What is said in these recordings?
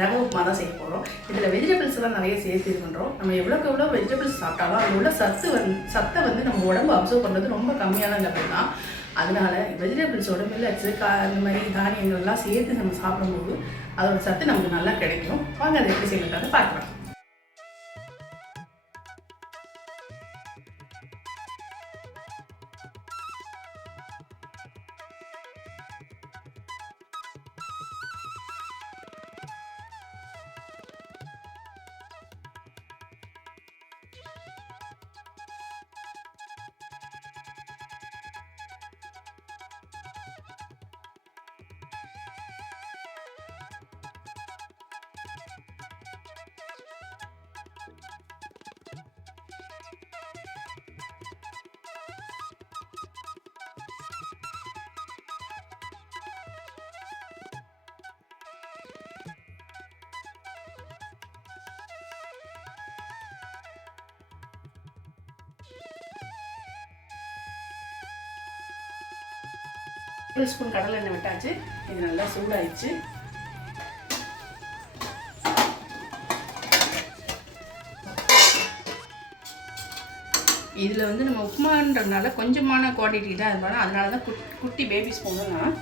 ரவை உப்புமா தான் செய்ய போகிறோம் இதில் வெஜிடபிள்ஸ் எல்லாம் நிறைய சேர்த்து இது பண்ணுறோம் நம்ம எவ்வளோக்கு எவ்வளோ வெஜிடபிள்ஸ் சாப்பிட்டாலும் அதில் உள்ள சத்து வந்து சத்தை வந்து நம்ம உடம்பு அப்சர்வ் பண்ணுறது ரொம்ப கம்மியான லெவல் தான். அதனால வெஜிடபிள்ஸோட மில்லட்ஸு கா இந்த மாதிரி தானியங்கள்லாம் சேர்த்து நம்ம சாப்பிடும்போது அதோட சத்து நமக்கு நல்லா கிடைக்கும். வாங்க அதை எப்படி செய்யறதாக பார்க்கலாம். ஒரு ஸ்பூன் கடலை எண்ணெய் விட்டாச்சு. இது நல்லா சூடாயிடுச்சு. இதில் வந்து நம்ம உப்புமான்றதுனால கொஞ்சமான குவான்டிட்டி தான் இருந்தாலும் அதனால தான் குட் குட்டி பேபி ஸ்பூனும் நான்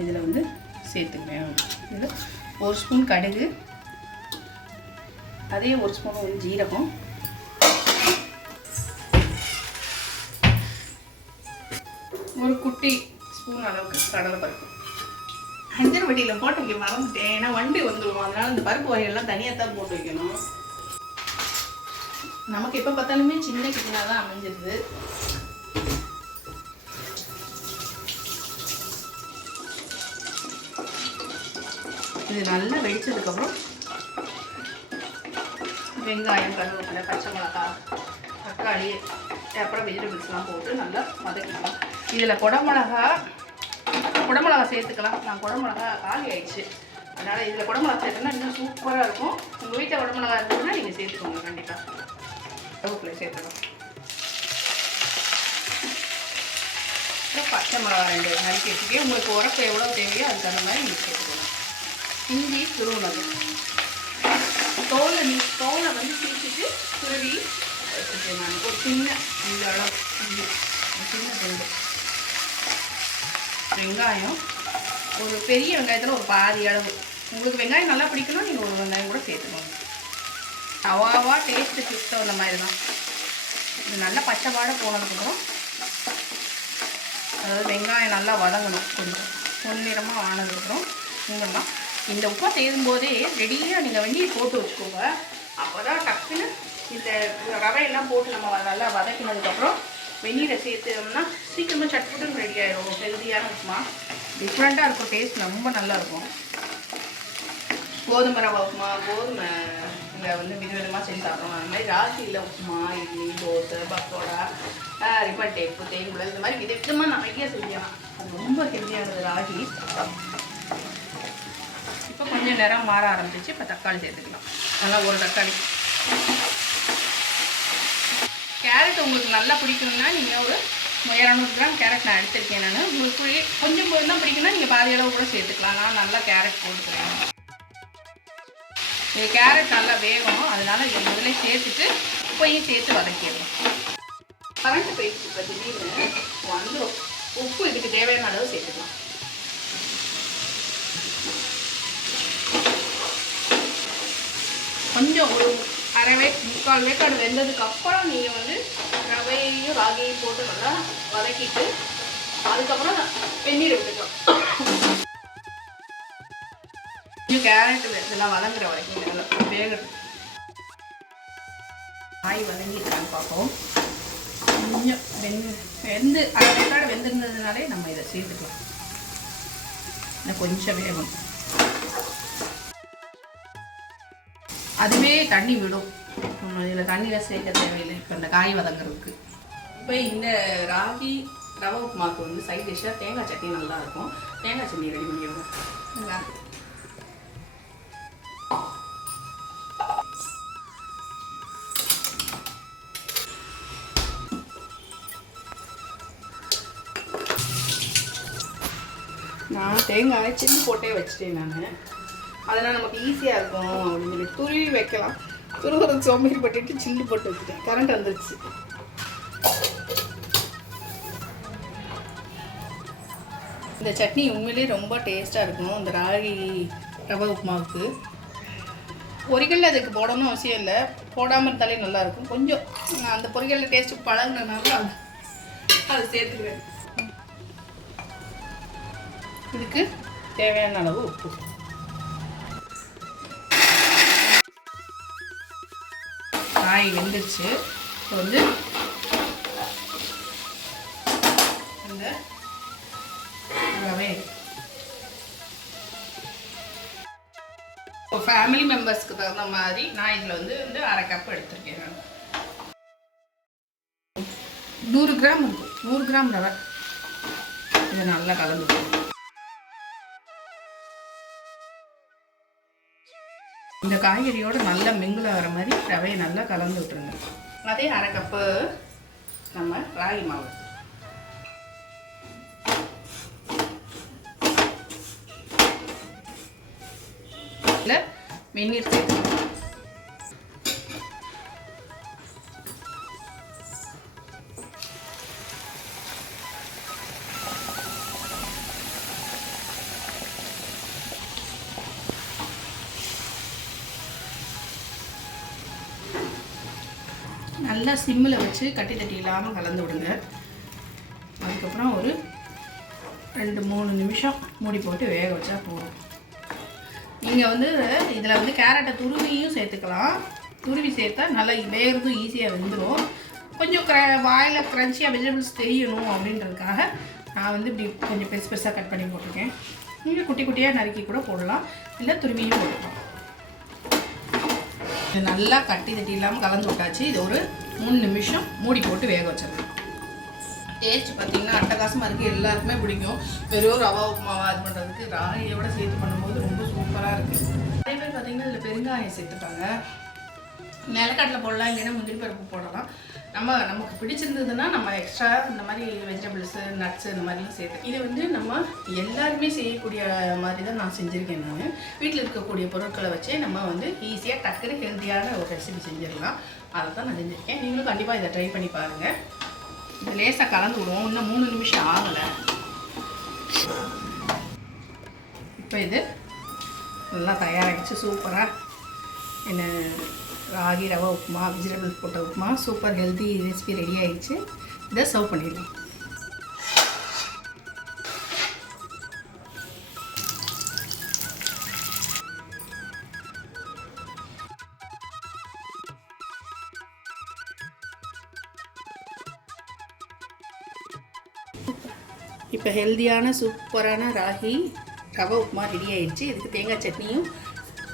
இதில் வந்து சேர்த்துக்குவேன். இதில் ஒரு ஸ்பூன் கடுகு. அதே ஒரு ஸ்பூன் வந்து ஜீரகம். ஒரு குட்டி ஸ்பூன் அளவுக்கு கடலை பருப்பு வட்டியில் போட்டு வைக்க மறந்துட்டேன். ஏன்னா வண்டி வந்துடும் அதனால இந்த பருப்பு வகையெல்லாம் தனியாக தான் போட்டு வைக்கணும். நமக்கு எப்போ பார்த்தாலுமே சின்ன கிச்சனாக தான் அமைஞ்சிருது. இது நல்லா வெடிச்சதுக்கப்புறம் வெங்காயம் கருவேப்பிலை பச்சை மிளகாய் தக்காளி அப்புறம் வெஜிடபிள்ஸ்லாம் போட்டு நல்லா வதக்கிக்கலாம். இதில் குடமிளகா குடமிளகா சேர்த்துக்கலாம். நான் குடமிளகா காலி ஆயிடுச்சு. அதனால் இதில் குடமிளகா சேர்த்தோம்னா இன்னும் சூப்பராக இருக்கும். உங்கள் வீட்டில் குடமிளகா இருந்ததுன்னா நீங்கள் சேர்த்துக்கோங்க கண்டிப்பாக கருவேப்பிலை சேர்த்துக்கலாம். அப்புறம் பச்சை மிளகா ரெண்டு நறுக்கி வச்சுக்கே உங்களுக்கு உரப்பு எவ்வளோ தேவையோ அதுக்கு தகுந்த மாதிரி நீங்கள் சேர்த்துக்கணும் இஞ்சி துருவனது தோலை நீ தோலை வந்து சீச்சிட்டு துருவி வச்சுருக்கேன் நான் ஒரு சின்ன இந்த அளவு சின்ன ரெண்டு வெங்காயம். ஒரு பெரிய வெங்காயத்தில் ஒரு பாதி அளவு. உங்களுக்கு வெங்காயம் நல்லா பிடிக்கணும் நீங்கள் ஒரு வெங்காயம் கூட சேர்த்துக்கோங்க. அவாவா டேஸ்ட்டுக்கு அந்த மாதிரி தான் இது நல்லா பச்சை வாடை போனதுக்கப்புறம் அதாவது வெங்காயம் நல்லா வதங்கணும். கொஞ்சம் பொன்னிறமாக ஆனதுக்கப்புறம் நீங்கள்லாம் இந்த உப்பை செய்யும் போதே ரெடியாக நீங்கள் வண்டி போட்டு வச்சுக்கோங்க. அப்போ தான் டக்குன்னு இந்த ரவையெல்லாம் போட்டு நம்ம நல்லா வதக்கினதுக்கப்புறம் வெந்நீரை சேர்த்தோம்னா சீக்கிரமாக சட்புட்டுன்னு ரெடி ஆகிடும் ஹெல்த்தியான உப்புமா டிஃப்ரெண்ட்டாக இருக்கும்? டேஸ்ட் ரொம்ப நல்லா இருக்கும். கோதுமை ரவை உப்புமா கோதுமை இங்கே வந்து விதவிதமாக செஞ்சு சாப்பிடுவோம் அந்த மாதிரி ராகியில் உப்புமா இட்லி தோசை பக்கோடா ரிப்பன் டேப்பு தேங்குழல் இந்த மாதிரி விதவிதமாக நிறைய செய்யலாம் அது ரொம்ப ஹெல்த்தியானது ராகி. இப்போ கொஞ்சம் நேரம் மாற ஆரம்பிச்சிச்சு. இப்போ தக்காளி சேர்த்துக்கலாம். நல்லா ஒரு தக்காளி. கேரட் உங்களுக்கு நல்லா பிடிக்கணும்னா நீங்கள் ஒரு இரநூறு கிராம் கேரட் நான் எடுத்திருக்கேன் நான். உங்களுக்கு கொஞ்சம் போது தான் பிடிக்குன்னா நீங்கள் பாதி அளவு கூட சேர்த்துக்கலாம். நான் நல்லா கேரட் போட்டுக்கிறேன். இது கேரட் நல்லா வேகணும். அதனால இதை முதல்ல சேர்த்துட்டு உப்பையும் சேர்த்து வதக்கிடுவோம் கரண்ட் போயிடுச்சு இப்போ திடீர்னு. வந்துடும் உப்பு இதுக்கு தேவையான அளவு சேர்த்துக்கலாம். கொஞ்சம் ஒரு அரை வே முக்கால் வேக்காடு வெந்ததுக்கு அப்புறம் நீங்கள் வந்து ரவையையும் ராகியையும் போட்டு நல்லா வதக்கிட்டு அதுக்கப்புறம் வெந்நீர் விட்டுக்கலாம் கொஞ்சம் கேரட் இதெல்லாம் வதங்குற வரைக்கும் நல்லா வேகணும் காய் வதங்கிட்டான்னு பார்ப்போம். கொஞ்சம் வெந்து வெந்து அரை வேக்காடு வெந்திருந்ததுனாலே நம்ம இதை சேர்த்துக்கலாம். இன்னும் கொஞ்சம் வேகணும் அதுவே தண்ணி விடும். நம்ம இதில் தண்ணியில் சேர்க்க தேவையில்லை. இப்போ இந்த காய் வதங்குறதுக்கு. இப்போ இந்த ராகி ரவை உப்புமாவுக்கு வந்து சைட் டிஷ்ஷாக தேங்காய் சட்னி நல்லா இருக்கும் தேங்காய் சட்னி ரெடி பண்ணிடுவோம் நான் தேங்காய் சில்லு போட்டே வச்சுட்டேன் நான். அதனால் நமக்கு ஈஸியாக இருக்கும் அப்படின்னு சொல்லி துருவி வைக்கலாம். துருவுறது சோம்பேறி பட்டுட்டு சில்லு போட்டு வச்சுட்டேன். கரண்ட் வந்துருச்சு. இந்த சட்னி உண்மையிலேயே ரொம்ப டேஸ்ட்டாக இருக்கும் இந்த ராகி ரவை உப்புமாவுக்கு. பொரிகள் அதுக்கு போடணும் அவசியம் இல்லை. போடாமல் இருந்தாலே நல்லாயிருக்கும் கொஞ்சம் நான் அந்த பொரிகளில் டேஸ்ட்டு பழகினதுனால அது அது சேர்த்துக்கிறேன் இதுக்கு தேவையான அளவு உப்பு. காய் வெந்துருச்சு. இப்போ வந்து அந்த ரவை இப்போ ஃபேமிலி மெம்பர்ஸ்க்கு தகுந்த மாதிரி நான் இதில் வந்து வந்து அரை கப் எடுத்திருக்கேன் நான் நூறு கிராம் இருக்கும் நூறு கிராம் ரவை. இதை நல்லா கலந்து இந்த காய்கறியோட நல்லா மிங்கில் வர மாதிரி ரவையை நல்லா கலந்து விட்டுருங்க. அதே அரை கப்பு நம்ம ராகி மாவு. இதில் வெந்நீர் சேர்த்து நல்லா சிம்மில் வச்சு கட்டி தட்டி இல்லாமல் கலந்து விடுங்க. அதுக்கப்புறம் ஒரு ரெண்டு மூணு நிமிஷம் மூடி போட்டு வேக வச்சா போதும். நீங்கள் வந்து இதில் வந்து கேரட்டை துருவியும் சேர்த்துக்கலாம். துருவி சேர்த்தா நல்லா வேகிறதும் ஈஸியாக வெந்துடும் கொஞ்சம் க்ர வாயில் க்ரன்ச்சியாக வெஜிடபிள்ஸ் தெரியணும் அப்படின்றதுக்காக நான் வந்து இப்படி கொஞ்சம் பெருசு பெருசாக கட் பண்ணி போட்டிருக்கேன். நீங்கள் குட்டி குட்டியாக நறுக்கி கூட போடலாம். இல்லை துருவியும் போட்டுக்கலாம். இது நல்லா கட்டி தட்டி இல்லாமல் கலந்து விட்டாச்சு. இது ஒரு மூணு நிமிஷம் மூடி போட்டு வேக வச்சிடலாம். டேஸ்ட் பார்த்தீங்கன்னா அட்டகாசமாக இருக்குது எல்லாருக்குமே பிடிக்கும். வெறும் ரவா உப்புமாவா இது பண்ணுறதுக்கு ராகியோட சேர்த்து பண்ணும்போது ரொம்ப சூப்பராக இருக்குது அதே மாதிரி பார்த்திங்கன்னா இதில் பெருங்காயம் சேர்த்துப்பாங்க. நிலக்கடலை போடலாம் இல்லைன்னா முந்திரி பருப்பு போடலாம். நம்ம நமக்கு பிடிச்சிருந்ததுன்னா நம்ம எக்ஸ்ட்ரா இந்த மாதிரி வெஜிடபிள்ஸு நட்ஸு இந்த மாதிரிலாம் சேர்த்து இது வந்து நம்ம எல்லாருமே செய்யக்கூடிய மாதிரி தான் நான் செஞ்சுருக்கேன் நான். வீட்டில் இருக்கக்கூடிய பொருட்களை வச்சே நம்ம வந்து ஈஸியாக டக்குனு ஹெல்த்தியான ஒரு ரெசிபி செஞ்சிடலாம். அதை தான் நான் செஞ்சுருக்கேன். நீங்களும் கண்டிப்பாக இதை ட்ரை பண்ணி பாருங்கள் இது லேசாக கலந்து விடுவோம். இன்னும் மூணு நிமிஷம் ஆகலை. இப்போ இது நல்லா தயாராகிடுச்சு சூப்பராக என்ன ராகி ரவா உப்புமா வெஜிடபிள் போட்ட upma super healthy recipe ready ஆகிடுச்சு இதை சர்வ் பண்ணிடலாம். இப்போ ஹெல்தியான சூப்பரான ராகி ரவை உப்புமா ரெடி ஆயிடுச்சு இதுக்கு தேங்காய் சட்னியும்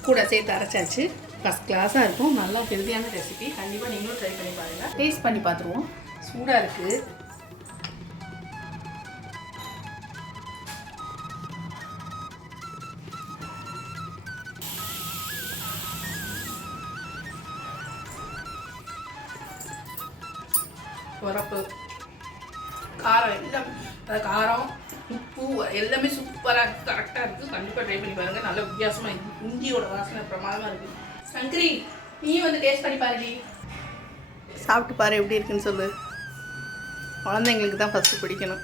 கூட சேர்த்து அரைச்சாச்சு. ஃபஸ்ட் கிளாஸாக இருக்கும். நல்லா ஹெல்தியான ரெசிபி கண்டிப்பாக நீங்களும் ட்ரை பண்ணி பாருங்கள் டேஸ்ட் பண்ணி பார்த்துருவோம். சூடாக இருக்குது உரப்பு காரம் இல்லை காரம் பூ எல்லாமே சூப்பராக கரெக்டாக இருக்குது கண்டிப்பாக ட்ரை பண்ணி பாருங்கள் நல்ல வித்தியாசமாக இருக்குது இந்தியோட வாசனை பிரமாதமாக இருக்குது சங்கரி நீயும் வந்து டேஸ்ட் பண்ணி பாருடி சாப்பிட்டு பாரு எப்படி இருக்குன்னு சொல்லு. குழந்தைங்களுக்கு தான் ஃபஸ்ட்டு பிடிக்கணும்.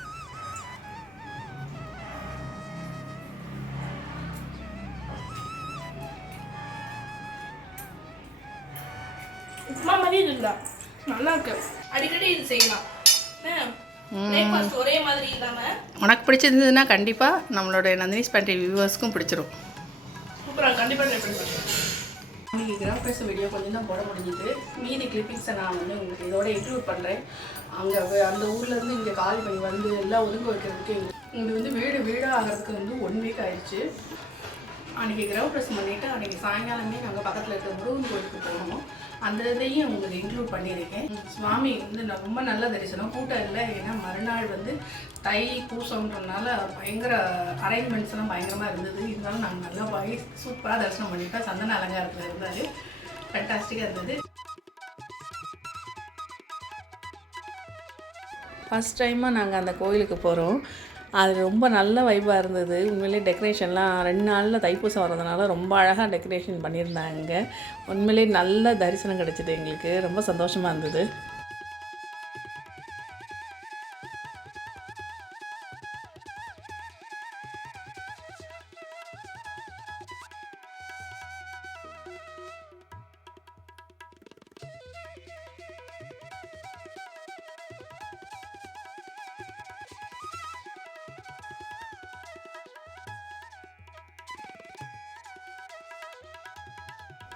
உனக்கு பிடிச்சிருந்ததுன்னா கண்டிப்பாக நம்மளோட நந்தினி ஸ்பேண்ட்ரி வியூவர்ஸ்க்கும் பிடிச்சிரும். சூப்பராக கண்டிப்பாக ட்ரை பண்ணி வீடியோ கொஞ்சம் தான் போட முடிஞ்சுது. மீதி கிளிப்பிங்ஸை நான் வந்து உங்களுக்கு இதோட இன்க்ளூட் பண்ணுறேன் அங்கே அந்த ஊர்லேருந்து இங்கே காலி பண்ணி வந்து எல்லாம் ஒதுங்க வைக்கிறதுக்கு இங்கே வந்து வீடு வீடாக ஆகிறதுக்கு வந்து ஒன் வீக் ஆயிடுச்சு. அன்றைக்கி கிரவ் ப்ரெஸ் பண்ணிவிட்டு அன்றைக்கி சாயங்காலமே நாங்கள் பக்கத்தில் இருக்க முருகன் கோயிலுக்கு போனோம். அந்த இதையும் உங்களுக்கு இன்க்ளூட் பண்ணியிருக்கேன். சுவாமி வந்து நான் ரொம்ப நல்ல தரிசனம். கூட்டம் இல்லை ஏன்னா மறுநாள் வந்து தை பூசம்ன்றனால பயங்கர அரேஞ்ச்மெண்ட்ஸ்லாம் பயங்கரமாக இருந்தது. இருந்தாலும் நாங்கள் நல்லா போய் சூப்பராக தரிசனம் பண்ணிட்டோம். சந்தன அலங்காரத்தில் இருந்தார். ஃபண்டாஸ்டிக்காக இருந்தது. ஃபஸ்ட் டைமாக நாங்கள் அந்த கோயிலுக்கு போகிறோம் அது ரொம்ப நல்ல வைப்பாக இருந்தது. உண்மையிலே டெக்கரேஷன்லாம் ரெண்டு நாளில் தைப்பூசம் வர்றதுனால ரொம்ப அழகாக டெக்கரேஷன் பண்ணியிருந்தாங்க. உண்மையிலே நல்ல தரிசனம் கிடச்சிது எங்களுக்கு. ரொம்ப சந்தோஷமாக இருந்தது.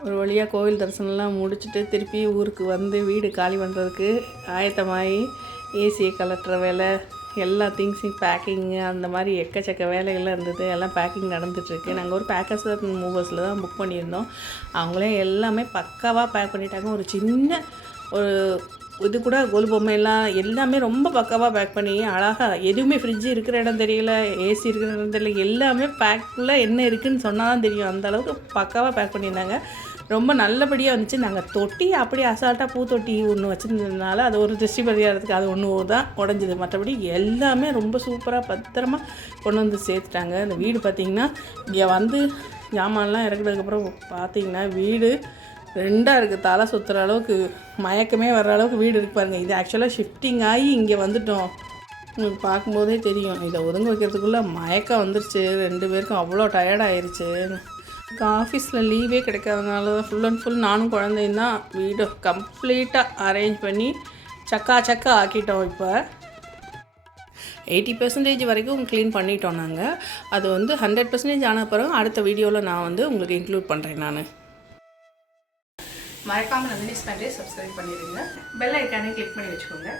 ஒரு வழியாக கோவில் தரிசனம்லாம் முடிச்சுட்டு திருப்பி ஊருக்கு வந்து வீடு காலி பண்ணுறதுக்கு ஆயத்தமாகி ஏசியை கலட்டுற வேலை எல்லா திங்ஸையும் பேக்கிங்கு அந்த மாதிரி எக்கச்சக்க வேலைகள்லாம் இருந்தது. எல்லாம் பேக்கிங் நடந்துகிட்ருக்கு நாங்கள் ஒரு பேக்கர்ஸ் மூவர்ஸில் தான் புக் பண்ணியிருந்தோம். அவங்களே எல்லாமே பக்காவாக பேக் பண்ணிட்டாங்க. ஒரு சின்ன ஒரு இது கூட கொலு பொம்மையெல்லாம் எல்லாமே ரொம்ப பக்காவாக பேக் பண்ணி அழகாக எதுவுமே ஃப்ரிட்ஜ் இருக்கிற இடம் தெரியல ஏசி இருக்கிற இடம் தெரியல எல்லாமே பேக்கில் என்ன இருக்குதுன்னு சொன்னால் தான் தெரியும். அந்த அளவுக்கு பக்காவாக பேக் பண்ணியிருந்தாங்க. ரொம்ப நல்லபடியாக வந்துச்சு. நாங்கள் தொட்டி அப்படியே அசால்ட்டாக பூத்தொட்டி ஒன்று வச்சுருந்ததுனால அது ஒரு திருஷ்டி பரிகாரத்துக்கு அது ஒன்று தான் உடஞ்சிது. மற்றபடி எல்லாமே ரொம்ப சூப்பராக பத்திரமா கொண்டு வந்து சேர்த்துட்டாங்க. இந்த வீடு பார்த்திங்கன்னா இங்கே வந்து ஜாமான்லாம் இறக்குறதுக்கப்புறம் பார்த்தீங்கன்னா வீடு ரெண்டாக இருக்குது தலை சுற்றுற அளவுக்கு மயக்கமே வர்ற அளவுக்கு வீடு இருக்கு பாருங்கள் இது ஆக்சுவலாக ஷிஃப்டிங் ஆகி இங்கே வந்துட்டோம். உங்களுக்கு பார்க்கும்போதே தெரியும். இதை ஒதுங்க வைக்கிறதுக்குள்ளே மயக்கம் வந்துருச்சு. ரெண்டு பேருக்கும் அவ்வளோ டயர்ட் ஆயிருச்சு. ஆஃபீஸில் லீவே கிடைக்காதனால தான் ஃபுல் அண்ட் ஃபுல் நானும் குழந்தையும் தான் வீடு கம்ப்ளீட்டாக அரேஞ்ச் பண்ணி சக்கா சக்கா ஆக்கிட்டோம் இப்போ. எயிட்டி பர்சன்டேஜ் வரைக்கும் க்ளீன் பண்ணிட்டோம் நாங்கள் அது வந்து ஹண்ட்ரட் பர்சன்டேஜ் ஆன பிறகு அடுத்த வீடியோவில் நான் வந்து உங்களுக்கு இன்க்ளூட் பண்ணுறேன் நான். மறக்காமல் நந்தினி ஸ்பேண்டே சப்ஸ்கிரைப் பண்ணிடுங்க பெல் ஐக்கானே கிளிக் பண்ணி வச்சுக்கோங்க.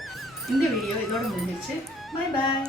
இந்த வீடியோ இதோட முடிஞ்சிச்சு பை பாய்